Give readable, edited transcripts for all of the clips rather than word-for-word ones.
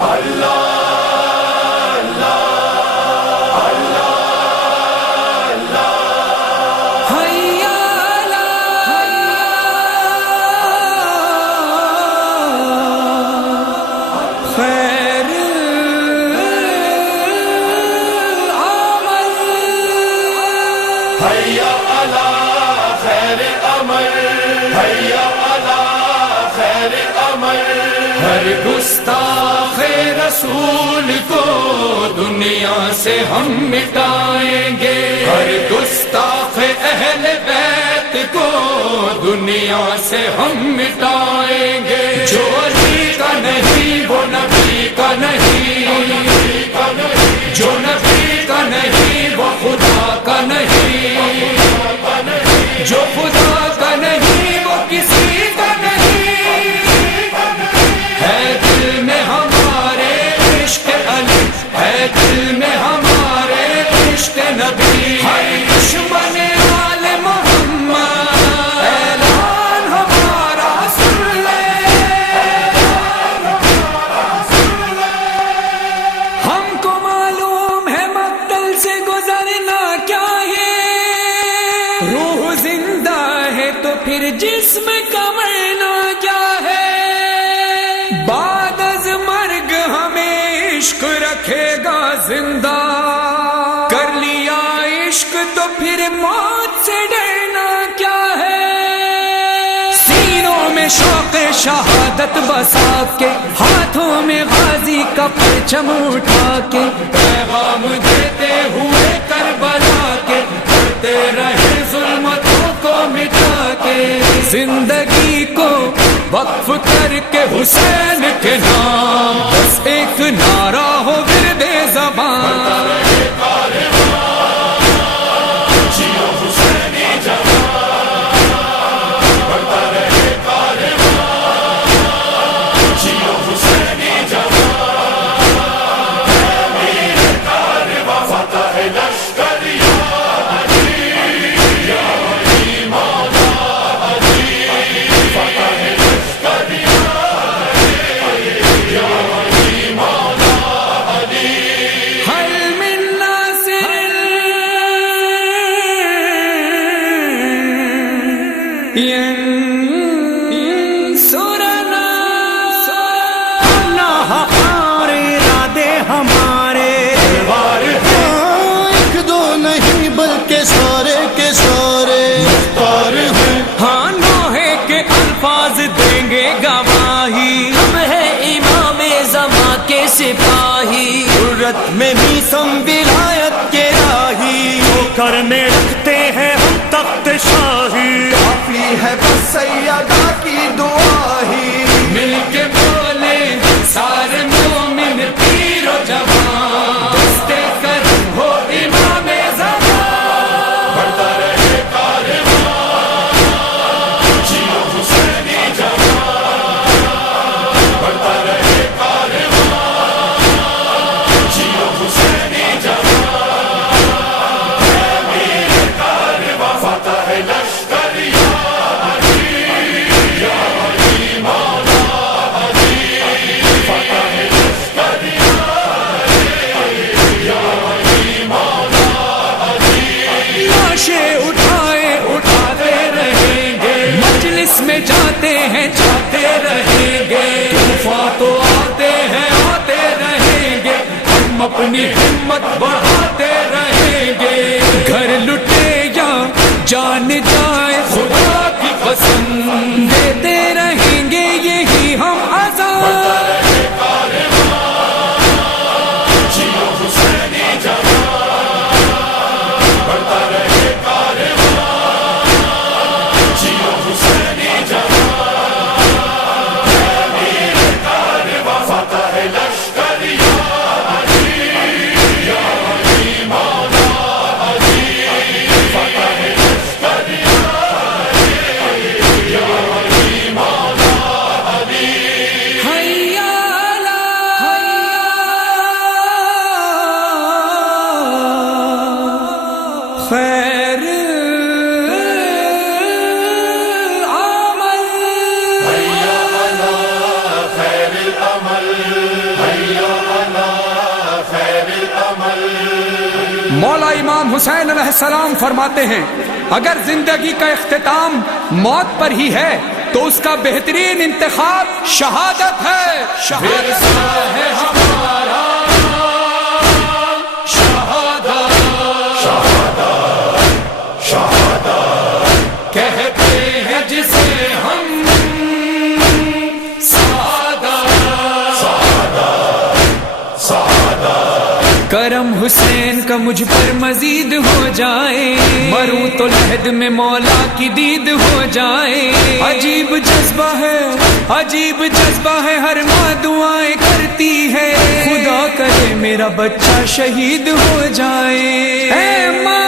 حیا علی خیر عمل، حیا علی خیر عمل، ہر گستاخ رسول کو دنیا سے ہم مٹائیں گے، ہر گستاخ اہل بیت کو دنیا سے ہم مٹائیں گے، جو علی کا نہیں وہ نبی کا نہیں، جو نبی کا نہیں وہ خدا کا نہیں، جو خدا کا نہیں وہ کسی کا نہیں، ہے دل میں ہمارے عشق علی، ہے دل میں ہمارے عشق نبی، ہر دشمن آل محمد اعلان ہمارا سن لے، ہم کو معلوم ہے مقتل سے گزرنا کیا ہے، روح زندہ ہے تو پھر جسم کا مرنا کیا ہے، بعد از مرگ ہمیں عشق رکھے گا زندہ، کر لیا عشق تو پھر موت سے ڈرنا کیا ہے، سینوں میں شوق شہادت بسا کے، ہاتھوں میں غازی کا پرچم اٹھا کے، پیغام دیتے ہوئے کربلا کے، کرتے رہے ظلمتوں کو مٹا کے، زندگی کو وقف کر کے حسین کے نام بس ایک نعرہ ہو ورد زبان، ینصرنا اللہ ہمارے ارادے ہمارے ایک دو نہیں بلکہ سارے کے سارے مختار ہیں، ہاں نوحے کے الفاظ دیں گے گواہی، ہم ہیں امام زمان کے سپاہی، جرت میں میسم ولایت کے راہی، کر میں رکھتے ہیں ہم تخت شاہی، کافی ہے بس سیدہ کی دعا ہی، مل کے بولے سارے مومن پیر و جوان، دستے کرم ہو امام زمان، بڑھتا رہے کارواں، جیو حسینی جوان، بڑھتا رہے کارواں، جیو حسینی جوان، امیر کارواں فتح لشکر یا علی، یا علی مولا علی، فتح لشکر یا علی، یا علی مولا علی، لاشیں اٹھائے اٹھاتے رہیں گے، مجلس میں جاتے ہیں جاتے رہیں گے، طوفان تو آتے ہیں آتے رہیں گے، ہم اپنی ہمت بڑھاتے رہیں گے، گھر لٹے یا جان جائے خدا کی قسم، دیتے رہیں گے یہی ہم عذاب، جیو حسینی جوان، بڑھتا رہے کارواں، جیو حسینی جوان، امیر کارواں فتح لشکر یا علی، یا علی مولا علی، فتح لشکر یا حسین علیہ السلام فرماتے ہیں اگر زندگی کا اختتام موت پر ہی ہے تو اس کا بہترین انتخاب شہادت ہے. شہادت ہے ہمارا شہادت کہتے ہیں جسے ہم کرم حسین کا مجھ پر مزید ہو جائے مروں تو لحد میں مولا کی دید ہو جائے. عجیب جذبہ ہے ہر ماں دعائیں کرتی ہے خدا کرے میرا بچہ شہید ہو جائے. اے ماں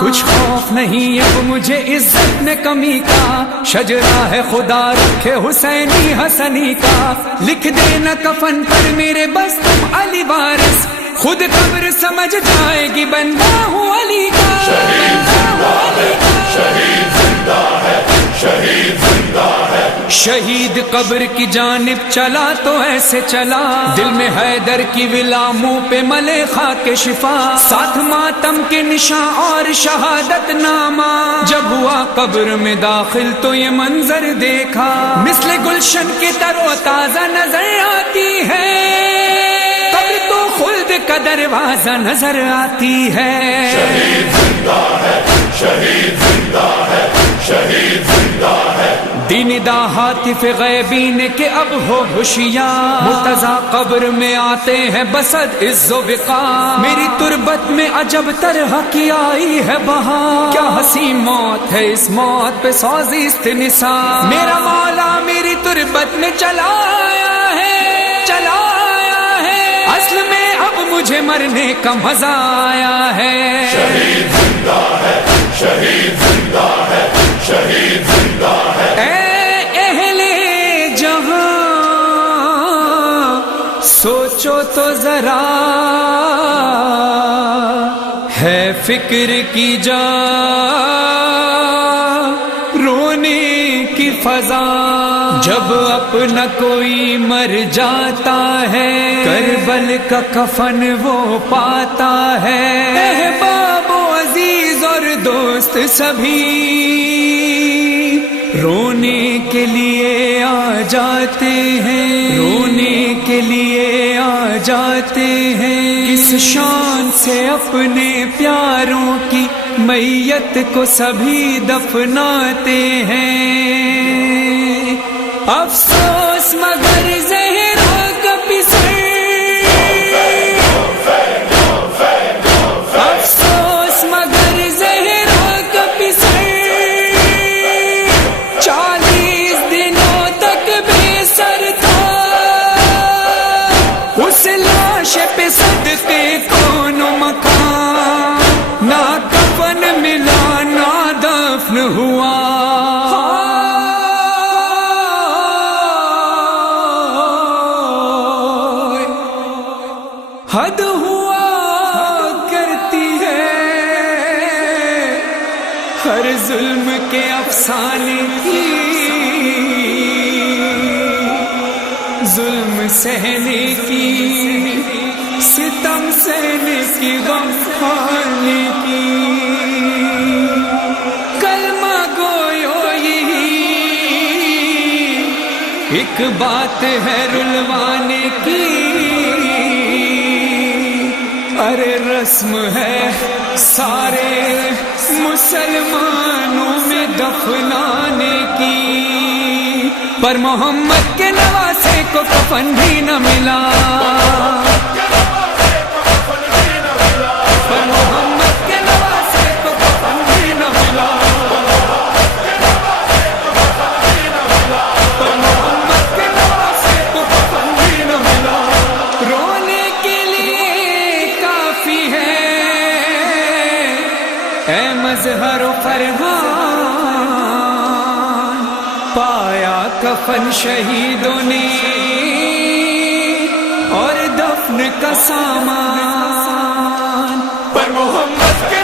کچھ خوف نہیں اب مجھے عزت میں کمی کا شجرا ہے خدا رکھے حسینی حسنی کا. لکھ دینا کفن پر میرے بس تم علی وارث خود قبر سمجھ جائے گی بندہ ہوں علی کا. شہید قبر کی جانب چلا تو ایسے چلا دل میں حیدر کی ولا منہ پہ ملے خاک شفا ساتھ ماتم کے نشاں اور شہادت نامہ. جب ہوا قبر میں داخل تو یہ منظر دیکھا مثل گلشن کی تر و تازہ نظر آتی ہے قبر تو خلد کا دروازہ نظر آتی ہے. شہید زندہ ہے شہید زندہ ہے شہید زندہ ہے. دین دا ہاتف غیبین کے اب ہو ہوشیار مرتضی قبر میں آتے ہیں بسد عز و وقار. میری تربت میں عجب طرح کی آئی ہے بہار کیا حسین موت ہے اس موت پہ سوزیست نثار. میرا مولا میری تربت میں چلا آیا ہے اصل میں اب مجھے مرنے کا مزہ آیا ہے. شہید زندہ ہے شہید زندہ ہے شہید زندہ ہے. اے اہل جہاں سوچو تو ذرا ہے فکر کی جا رونے کی فضا جب اپنا کوئی مر جاتا ہے کربل کا کفن وہ پاتا ہے. احباب و عزیز اور دوست سبھی رونے کے لیے آ جاتے ہیں کس شان سے اپنے پیاروں کی میت کو سبھی دفناتے ہیں. افسوس مگر زہرا کا پسر افسوس مگر زہرا کا پسر 40 دنوں تک بے سر تھا اس لاش پہ صدقے کون مکان نہ کفن ملا نہ دفن ہوا. حد ہوا کرتی ہے ہر ظلم کے افسانے کی ظلم سہنے کی ستم سہنے کی غم کھانے کی. کلمہ گویو یہی ایک بات ہے رلوانے کی ارے رسم ہے سارے مسلمانوں میں دفنانے کی. پر محمد کے نواسے کو کفن بھی نہ ملا پر محمد کے نواسے کو کفن بھی نہ ملا پر محمد کے نواسے کو کفن بھی نہ ملا. رونے کے لیے کافی ہے اے مظہر و فرحان پایا کفن شہیدوں نے اور دفن کا سامان پر محمد کے